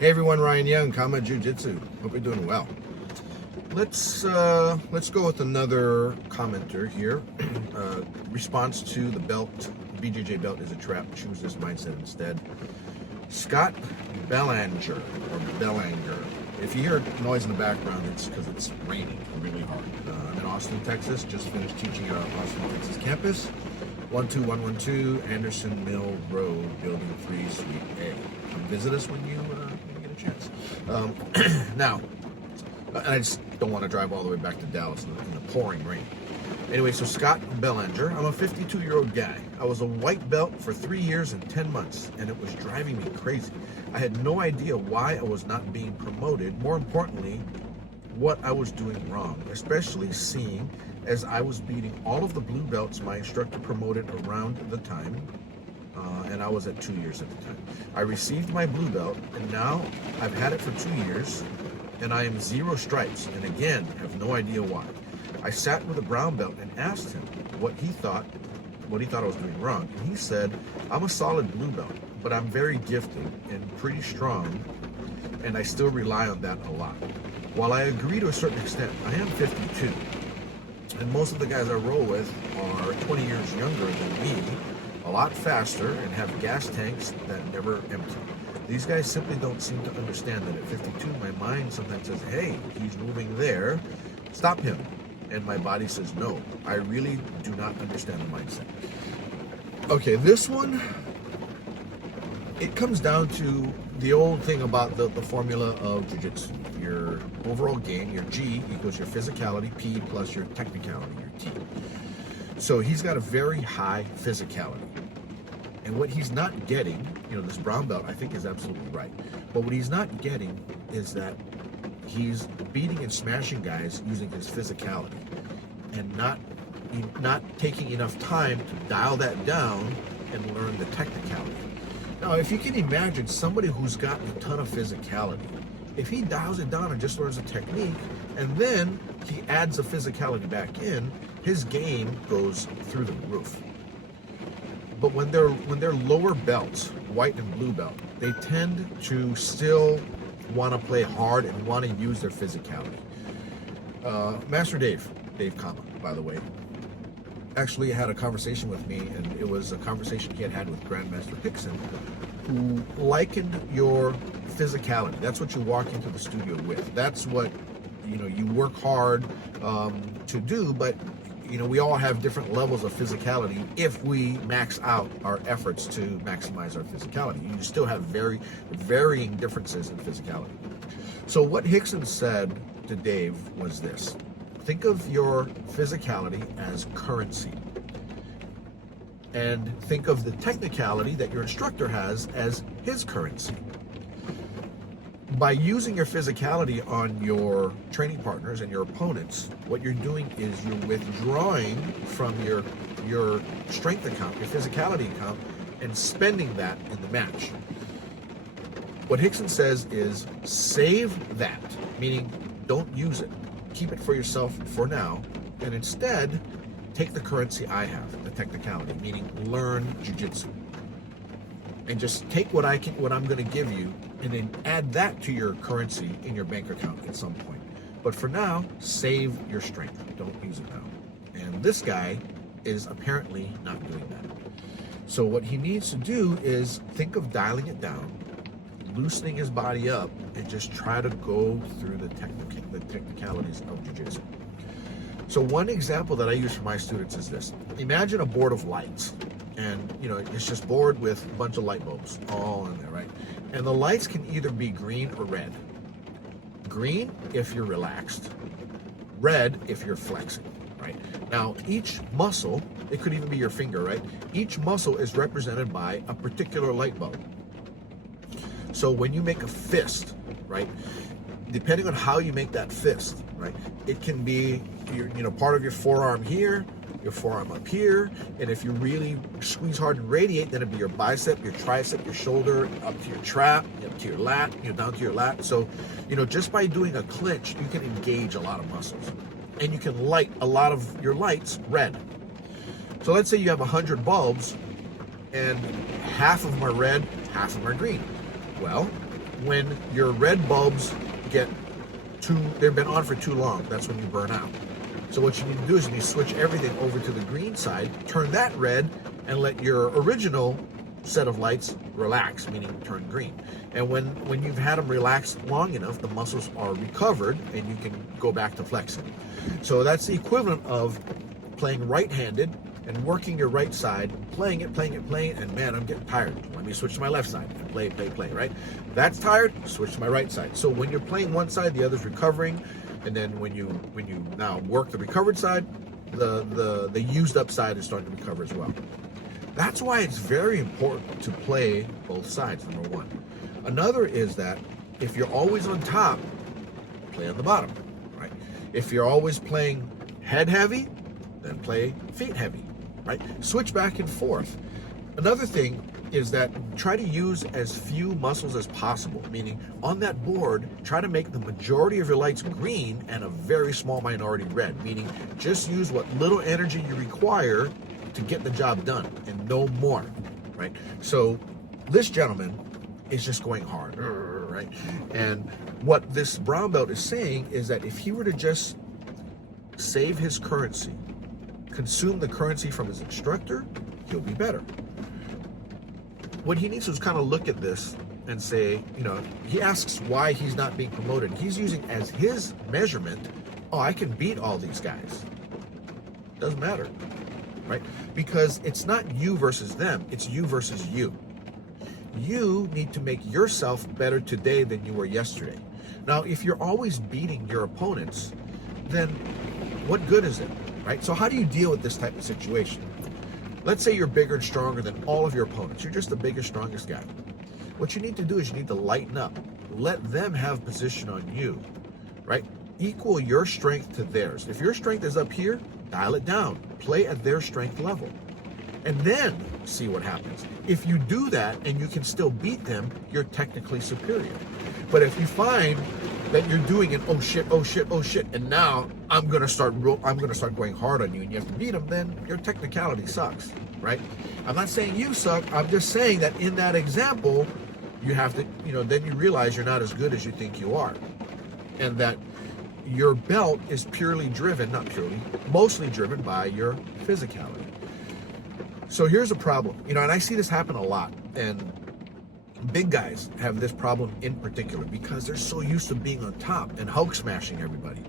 Hey everyone, Ryan Young, KAATARO Jiu-Jitsu. Hope you're doing well. Let's go with another commenter here. Response to the belt, BJJ belt is a trap. Choose this mindset instead. Scott Belanger. If you hear noise in the background, it's because it's raining really hard. I'm in Austin, Texas. Just finished teaching at our Austin, Texas campus. 12112 Anderson Mill Road, Building 3, Suite A. Come visit us when you get a chance. Now, and I just don't want to drive all the way back to Dallas in the pouring rain. Anyway, so Scott Belanger, I'm a 52-year-old guy. I was a white belt for 3 years and 10 months, and it was driving me crazy. I had no idea why I was not being promoted. More importantly, what I was doing wrong, especially seeing as I was beating all of the blue belts my instructor promoted around the time, and I was at 2 years at the time. I received my blue belt, and now I've had it for 2 years, and I am 0 stripes, and again, have no idea why. I sat with a brown belt and asked him what he thought I was doing wrong, and he said, I'm a solid blue belt, but I'm very gifted and pretty strong, and I still rely on that a lot. While I agree to a certain extent, I am 52, and most of the guys I roll with are 20 years younger than me, a lot faster, and have gas tanks that never empty. These guys simply don't seem to understand that at 52, my mind sometimes says, hey, he's moving there, stop him. And my body says, no, I really do not understand the mindset. Okay, this one, it comes down to the old thing about the formula of Jiu-Jitsu. Your overall game, your G equals your physicality, P plus your technicality, your T. So he's got a very high physicality. And what he's not getting, this brown belt I think is absolutely right. But what he's not getting is that he's beating and smashing guys using his physicality and not taking enough time to dial that down and learn the technicality. Now, if you can imagine somebody who's got a ton of physicality, if he dials it down and just learns a technique, and then he adds the physicality back in, his game goes through the roof. But when they're lower belts, white and blue belt, they tend to still want to play hard and want to use their physicality. Master Dave Kama, by the way, actually had a conversation with me, and it was a conversation he had with Grandmaster Hickson, who likened your physicality. That's what you walk into the studio with. That's what you work hard to do, but we all have different levels of physicality. If we max out our efforts to maximize our physicality, you still have very varying differences in physicality. So what Hickson said to Dave was this: think of your physicality as currency, and think of the technicality that your instructor has as his currency. By using your physicality on your training partners and your opponents, what you're doing is you're withdrawing from your strength account, your physicality account, and spending that in the match. What Hickson says is save that, meaning don't use it. Keep it for yourself for now, and instead take the currency I have, the technicality, meaning learn jiu-jitsu. And just take what I'm going to give you and then add that to your currency in your bank account at some point. But for now, save your strength. Don't use it now. And this guy is apparently not doing that. So what he needs to do is think of dialing it down, loosening his body up, and just try to go through the technicalities of jiu-jitsu. So one example that I use for my students is this. Imagine a board of lights. And it's just board with a bunch of light bulbs all in there, right? And the lights can either be green or red. Green if you're relaxed, red if you're flexing, right? Now each muscle, it could even be your finger, right? Each muscle is represented by a particular light bulb. So when you make a fist, right, depending on how you make that fist, right, it can be part of your forearm here, your forearm up here, and if you really squeeze hard and radiate, then it'd be your bicep, your tricep, your shoulder, up to your trap, up to your lat, down to your lat. So, just by doing a clinch, you can engage a lot of muscles, and you can light a lot of your lights red. So let's say you have 100 bulbs, and half of them are red, half of them are green. Well, when your red bulbs they've been on for too long, that's when you burn out. So what you need to do is you need to switch everything over to the green side, turn that red, and let your original set of lights relax, meaning turn green. And when you've had them relax long enough, the muscles are recovered and you can go back to flexing. So that's the equivalent of playing right-handed and working your right side, playing it, and man, I'm getting tired. Let me switch to my left side and play, right? That's tired, switch to my right side. So when you're playing one side, the other's recovering, and then when you now work the recovered side, the used up side is starting to recover as well. That's why it's very important to play both sides, number one. Another is that if you're always on top, play on the bottom, right? If you're always playing head heavy, then play feet heavy, right? Switch back and forth. Another thing is that try to use as few muscles as possible, meaning on that board, try to make the majority of your lights green and a very small minority red, meaning just use what little energy you require to get the job done and no more, right? So this gentleman is just going hard, right? And what this brown belt is saying is that if he were to just save his currency, consume the currency from his instructor, he'll be better. What he needs to is kind of look at this and say, he asks why he's not being promoted. He's using as his measurement, I can beat all these guys. Doesn't matter, right? Because it's not you versus them, it's you versus you. You need to make yourself better today than you were yesterday. Now, if you're always beating your opponents, then what good is it, right? So how do you deal with this type of situation? Let's say you're bigger and stronger than all of your opponents. You're just the biggest, strongest guy. What you need to do is you need to lighten up. Let them have position on you, right? Equal your strength to theirs. If your strength is up here, dial it down. Play at their strength level. And then see what happens. If you do that and you can still beat them, you're technically superior. But if you find that you're doing an oh shit, and now I'm gonna start going hard on you and you have to beat them, then your technicality sucks, right? I'm not saying you suck. I'm just saying that in that example, you have to, then you realize you're not as good as you think you are, and that your belt is mostly driven by your physicality. So here's a problem, and I see this happen a lot, and big guys have this problem in particular because they're so used to being on top and Hulk smashing everybody.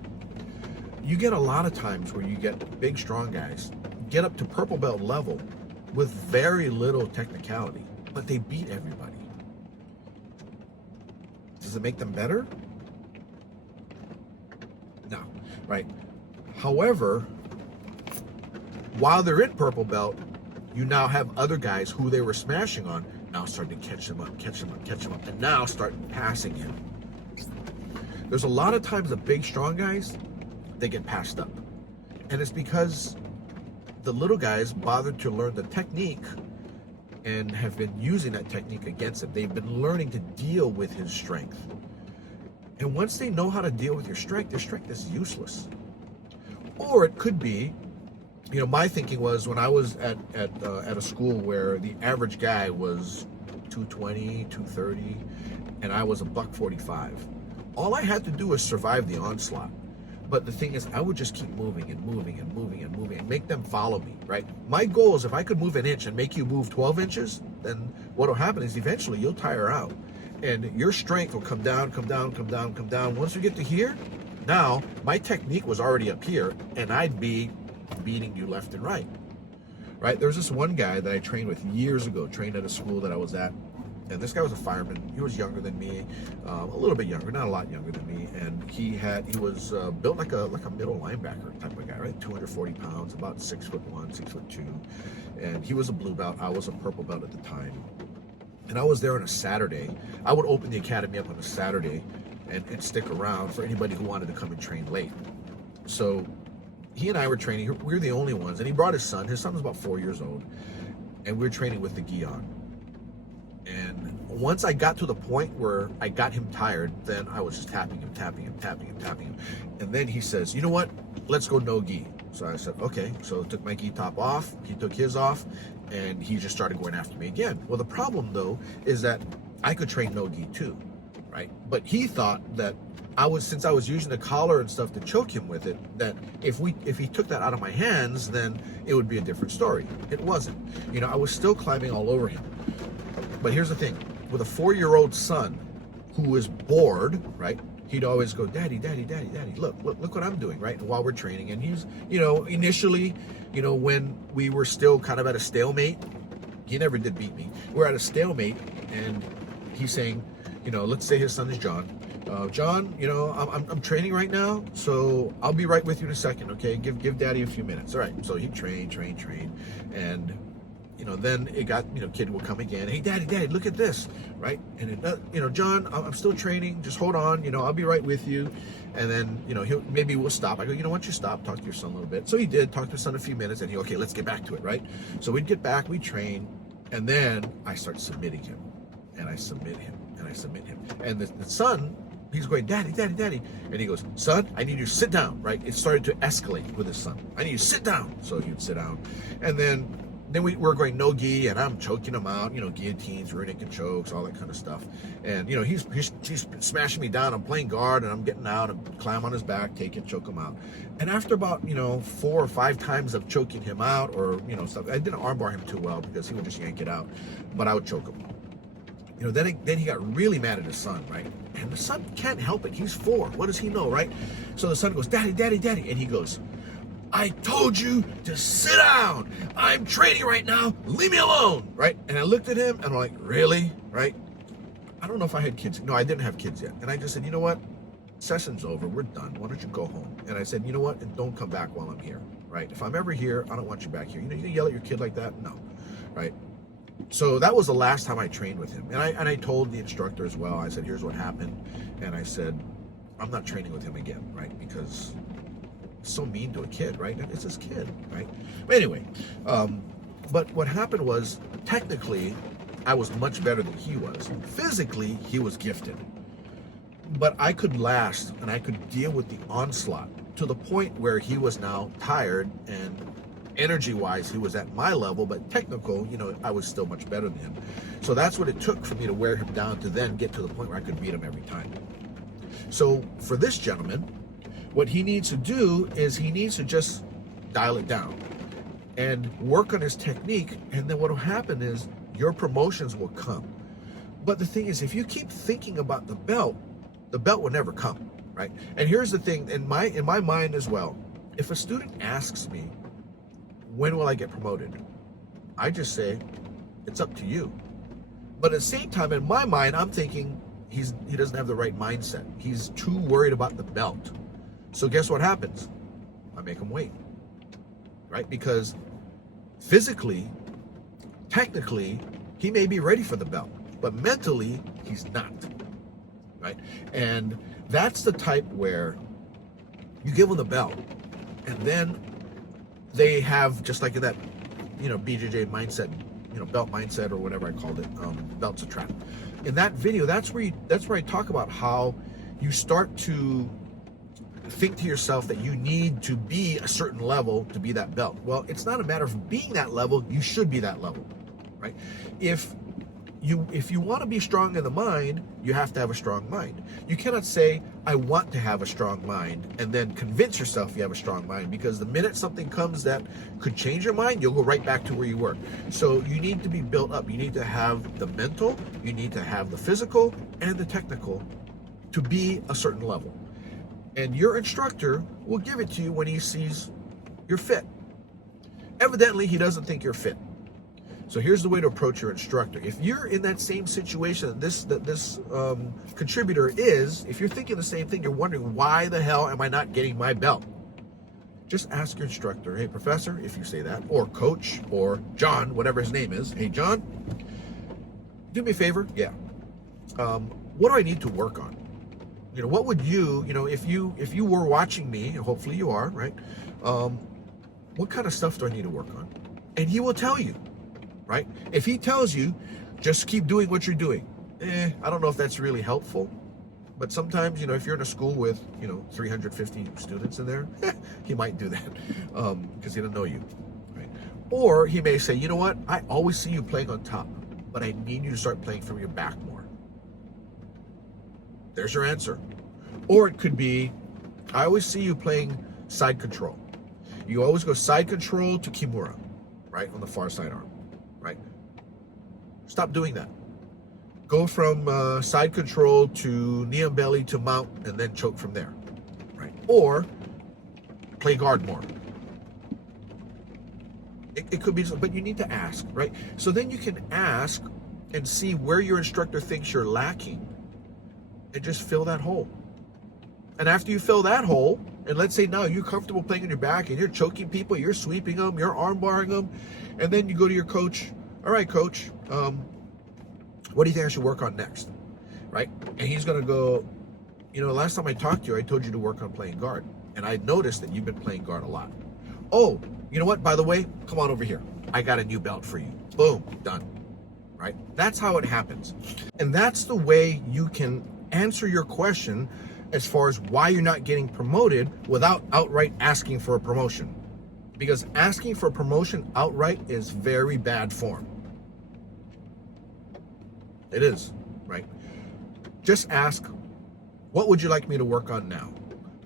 You get a lot of times where you get big, strong guys get up to purple belt level with very little technicality, but they beat everybody. Does it make them better? No, right? However, while they're in purple belt, you now have other guys who they were smashing on now starting to catch them up, and now start passing him. There's a lot of times the big, strong guys, they get passed up. And it's because the little guys bothered to learn the technique and have been using that technique against him. They've been learning to deal with his strength. And once they know how to deal with your strength, their strength is useless. Or it could be, my thinking was when I was at a school where the average guy was 220, 230, and I was $145. All I had to do was survive the onslaught. But the thing is, I would just keep moving and make them follow me, right? My goal is if I could move an inch and make you move 12 inches, then what will happen is eventually you'll tire out. And your strength will come down. Once we get to here, now my technique was already up here, and I'd be beating you left and right. There's this one guy that I trained with years ago, trained at a school that I was at, and this guy was a fireman. He was younger than me, a little bit younger, not a lot younger than me, and he was built like a middle linebacker type of guy, right? 240 pounds, about 6'1", 6'2", and he was a blue belt. I was a purple belt at the time, and I was there on a Saturday. I would open the academy up on a Saturday and stick around for anybody who wanted to come and train late. So he and I were training. We were the only ones, and he brought his son. His son was about 4 years old, and we were training with the gi on. And once I got to the point where I got him tired, then I was just tapping him. And then he says, you know what? Let's go no gi. So I said, okay. So I took my gi top off. He took his off, and he just started going after me again. Well, the problem, though, is that I could train no gi, too. right? But he thought that since I was using the collar and stuff to choke him with it, that if he took that out of my hands, then it would be a different story. It wasn't. You know, I was still climbing all over him. But here's the thing, with a 4-year-old son who was bored, right? He'd always go, Daddy, Daddy, Daddy, Daddy, look what I'm doing, right? And while we're training, and he's, you know, initially, you know, when we were still kind of at a stalemate, he never did beat me. We're at a stalemate, and he's saying, you know, let's say his son is John. John, you know, I'm training right now, so I'll be right with you in a second, okay? Give Daddy a few minutes. All right, so he trained, and, you know, then it got, you know, kid will come again. Hey, Daddy, look at this, right? And, you know, John, I'm still training. Just hold on, you know, I'll be right with you. And then, you know, maybe we'll stop. I go, you know, why don't you stop, talk to your son a little bit. So he did, talk to his son a few minutes, and okay, let's get back to it, right? So we'd get back, we'd train, and then I start submitting him, and I submit him, and I submit him. And the son, he's going, Daddy, Daddy, Daddy. And he goes, son, I need you to sit down, right? It started to escalate with his son. I need you to sit down. So he would sit down. And then we're going no gi, and I'm choking him out, you know, guillotines, rear naked chokes, all that kind of stuff. And, you know, he's smashing me down. I'm playing guard, and I'm getting out and climb on his back, take it, choke him out. And after about, you know, 4 or 5 times of choking him out, or, you know, stuff, I didn't armbar him too well because he would just yank it out, but I would choke him. You know, then he got really mad at his son, right? And the son can't help it. He's 4. What does he know, right? So the son goes, Daddy, Daddy, Daddy. And he goes, I told you to sit down. I'm training right now. Leave me alone, right? And I looked at him, and I'm like, really, right? I don't know if I had kids. No, I didn't have kids yet. And I just said, you know what? Session's over. We're done. Why don't you go home? And I said, you know what? And don't come back while I'm here, right? If I'm ever here, I don't want you back here. You know, you yell at your kid like that? No, right? So that was the last time I trained with him. And I told the instructor as well. I said, here's what happened. And I said, I'm not training with him again, right? Because it's so mean to a kid, right? It's his kid, right? But anyway, but what happened was, technically, I was much better than he was. Physically, he was gifted. But I could last, and I could deal with the onslaught to the point where he was now tired, and energy-wise, he was at my level, but technical, you know, I was still much better than him. So that's what it took for me to wear him down to then get to the point where I could beat him every time. So for this gentleman, what he needs to do is he needs to just dial it down and work on his technique, and then what will happen is your promotions will come. But the thing is, if you keep thinking about the belt will never come, right? And here's the thing, in my mind as well, if a student asks me, when will I get promoted? I just say, it's up to you. But at the same time, in my mind, I'm thinking he doesn't have the right mindset. He's too worried about the belt. So guess what happens? I make him wait, right? Because physically, technically, he may be ready for the belt, but mentally, he's not, right? And that's the type where you give them the belt, and then they have, just like in that, you know, BJJ mindset, you know, belt mindset or whatever I called it, belt's a trap. In that video, that's where I talk about how you start to think to yourself that you need to be a certain level to be that belt. Well, it's not a matter of being that level, you should be that level, right? If you want to be strong in the mind, you have to have a strong mind. You cannot say, I want to have a strong mind, and then convince yourself you have a strong mind, because the minute something comes that could change your mind, you'll go right back to where you were. So you need to be built up. You need to have the mental, you need to have the physical, and the technical to be a certain level. And your instructor will give it to you when he sees you're fit. Evidently, he doesn't think you're fit. So here's the way to approach your instructor. If you're in that same situation that this contributor is, if you're thinking the same thing, you're wondering, why the hell am I not getting my belt? Just ask your instructor, hey, professor, if you say that, or coach, or John, whatever his name is. Hey, John, do me a favor. Yeah. What do I need to work on? You know, what would you know, if you were watching me, hopefully you are, right? What kind of stuff do I need to work on? And he will tell you. Right? If he tells you, just keep doing what you're doing, I don't know if that's really helpful. But sometimes, you know, if you're in a school with, you know, 350 students in there, he might do that because he doesn't know you. Right? Or he may say, you know what? I always see you playing on top, but I need you to start playing from your back more. There's your answer. Or it could be, I always see you playing side control. You always go side control to Kimura, right? On the far side arm, right? Stop doing that. Go from side control to knee and belly to mount and then choke from there, right? Or play guard more. It could be, but you need to ask, right? So then you can ask and see where your instructor thinks you're lacking and just fill that hole. And after you fill that hole, and let's say now you're comfortable playing on your back and you're choking people, you're sweeping them, you're arm barring them, and then you go to your coach, all right, coach, what do you think I should work on next, right? And he's gonna go, you know, last time I talked to you, I told you to work on playing guard. And I noticed that you've been playing guard a lot. Oh, you know what, by the way, come on over here. I got a new belt for you. Boom, done, right? That's how it happens. And that's the way you can answer your question as far as why you're not getting promoted without outright asking for a promotion. Because asking for a promotion outright is very bad form. It is, right? Just ask, what would you like me to work on now?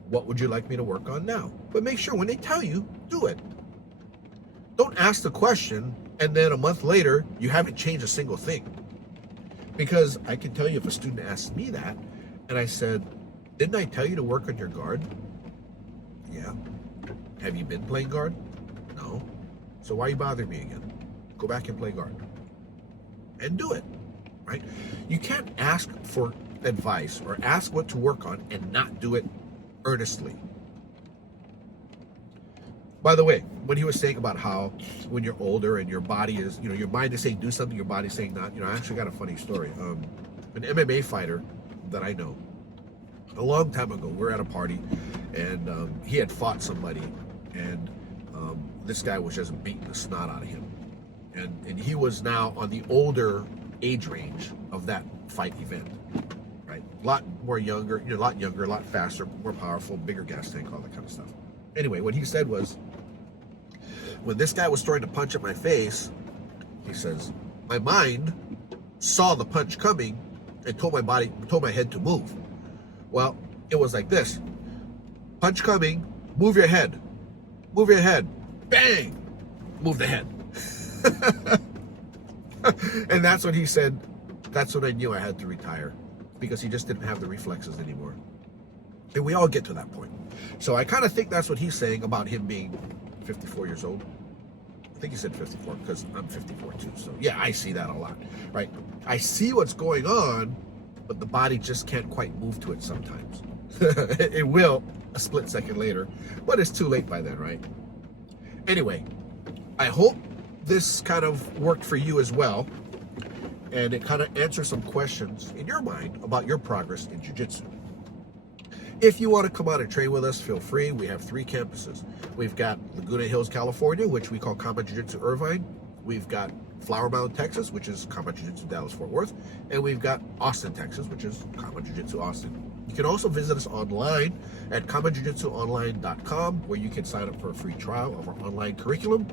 What would you like me to work on now? But make sure when they tell you, do it. Don't ask the question and then a month later, you haven't changed a single thing. Because I can tell you, if a student asked me that and I said, didn't I tell you to work on your guard? Yeah. Have you been playing guard? No. So why are you bothering me again? Go back and play guard. And do it, right? You can't ask for advice or ask what to work on and not do it earnestly. By the way, when he was saying about how when you're older and your body is, you know, your mind is saying do something, your body's saying not, you know, I actually got a funny story. An MMA fighter that I know, a long time ago, we're at a party and he had fought somebody and this guy was just beating the snot out of him. And he was now on the older age range of that fight event, right? A lot more younger, you know, a lot younger, a lot faster, more powerful, bigger gas tank, all that kind of stuff. Anyway, what he said was, when this guy was trying to punch at my face, he says, my mind saw the punch coming and told my head to move. Well, it was like this. Punch coming, move your head. Move your head. Bang! Move the head. And that's what he said. That's when I knew I had to retire, because he just didn't have the reflexes anymore. And we all get to that point. So I kind of think that's what he's saying about him being 54 years old. I think he said 54 because I'm 54 too. So yeah, I see that a lot, right? I see what's going on, but the body just can't quite move to it sometimes. It will a split second later, but it's too late by then, right? Anyway, I hope this kind of worked for you as well, and it kind of answers some questions in your mind about your progress in Jiu-Jitsu. If you want to come out and train with us, feel free. We have 3 campuses. We've got Laguna Hills, California, which we call Combat Jiu-Jitsu Irvine. We've got Flower Mound, Texas, which is Combat Jiu-Jitsu Dallas-Fort Worth. And we've got Austin, Texas, which is Combat Jiu-Jitsu Austin. You can also visit us online at combatjujitsuonline.com, where you can sign up for a free trial of our online curriculum.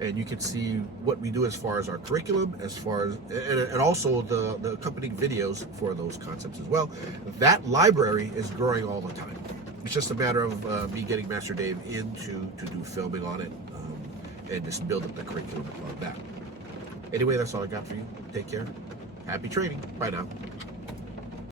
And you can see what we do as far as our curriculum, as far as, and also the accompanying videos for those concepts as well. That library is growing all the time. It's just a matter of me getting Master Dave in to do filming on it and just build up the curriculum on that. Anyway, that's all I got for you. Take care. Happy training. Bye now.